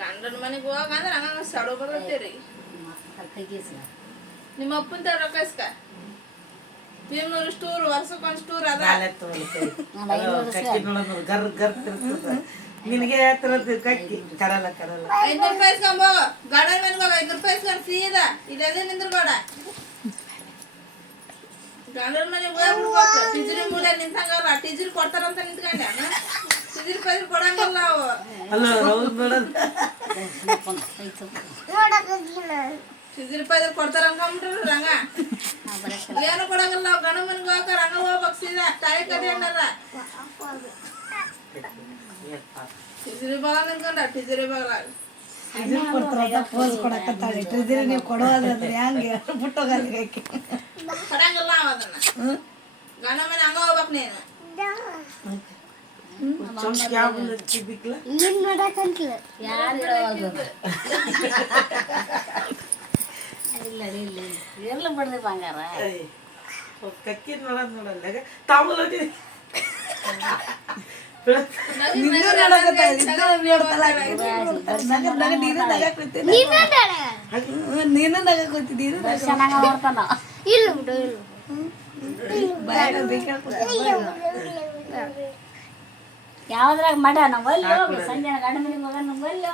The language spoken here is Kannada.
ಗಂಡನ ಮನೆಗೆ ಹೋಗಂದ್ರೆ ಹಂಗ ಸಡೋ ಬರತ್ತೀರಿ ನಿಮ್ಮ ಅಪ್ಪನ ರೊಕ್ಕ ಇಸ್ಕ ಭೀಮ್ನೂರು ಸ್ಟೂರ್ ವರ್ಷಕ್ಕೊಂದು ಸ್ಟೂರ್ ಅದ ನಿನಗೆ ಕಟ್ಟಿ ಕರಲ್ಲ ಕರಲ್ಲ 500 ರೂಪಾಯಿ ಇಸ್ಕೊಂಬೋ ಗಂಡನ ಮನೆಗೆ ಹೋಗ 500 ರೂಪಾಯಿ ಇಸ್ಕೊಂಡು ಫ್ರೀ ಇದ ಇದೆಲ್ಲ ನಿಂದ್ರಬೇಡ ಗಂಡನ ಮನೆಗೆ ಹೋಗ್ಬಿಡ್ಬೇಕು ಟಿಜರಿ ಮೂಲೆ ನಿಂತಂಗಲ್ಲ ಟಿಜರಿ ಕೊಡ್ತಾರಂತ ನಿಂತ್ಕೊಂಡೆ ಟಿಜರಿ ಪೈಸೆ ಕೊಡಂಗಿಲ್ಲ ಅವು ಅಲ್ಲ ರೌಂಡ್ ನೋಡೋದು ಟಿಜರಿ ಪೈಸೆ ಕೊಡ್ತಾರ ಅನ್ಕೊಂಬಿಟ್ರಿ ರಂಗ ಏನು ಕೊಡಂಗಿಲ್ಲ ನಾವು ಗಂಡನ ಮನೆಗೆ ಹೋಗ ರಂಗ ಹೋಗ್ಬೇಕು ಸೀದಾ ತಾಯಿ ಕಡೆ ಅಣ್ಣಾರ ಟಿಜರಿ ಬಾಗ ನಿಂತ್ಕೊಂಡ ಟಿಜರಿ ಬಾಗಲ ನೀವು ಕೊಡೋದ್ರೆ ಹೆಂಗೆ ಬಿಟ್ಟೋಗಲ್ಲ ಕೊಡಂಗಿಲ್ಲ ಅವ ಅದನ್ನ ಗಂಡನ ಮನೆ ಹಂಗ ಹೋಗ್ಬೇಕು ನೀನು ಎಲ್ಲ ಬಡ್ದೆ ಬಂಗಾರ ಕಕ್ಕಿ ನೋಡೋದು ನೋಡಲ್ಲ ತಾಮೂಲ ನೀನು ನಗ ಕೂತಿದ್ದೀರಿ ಚೆನ್ನಾಗ ಬರ್ತಾನ ಯಾವ್ದ್ರಾಗ ಮಾಡ್ಯಾನ ಒಲ್ಲೆ ಹೋಗು ಸಂಜೆ ಗಂಡ ಮನೆಗೆ ಹೋಗೋಣ ಒಲ್ಲೆ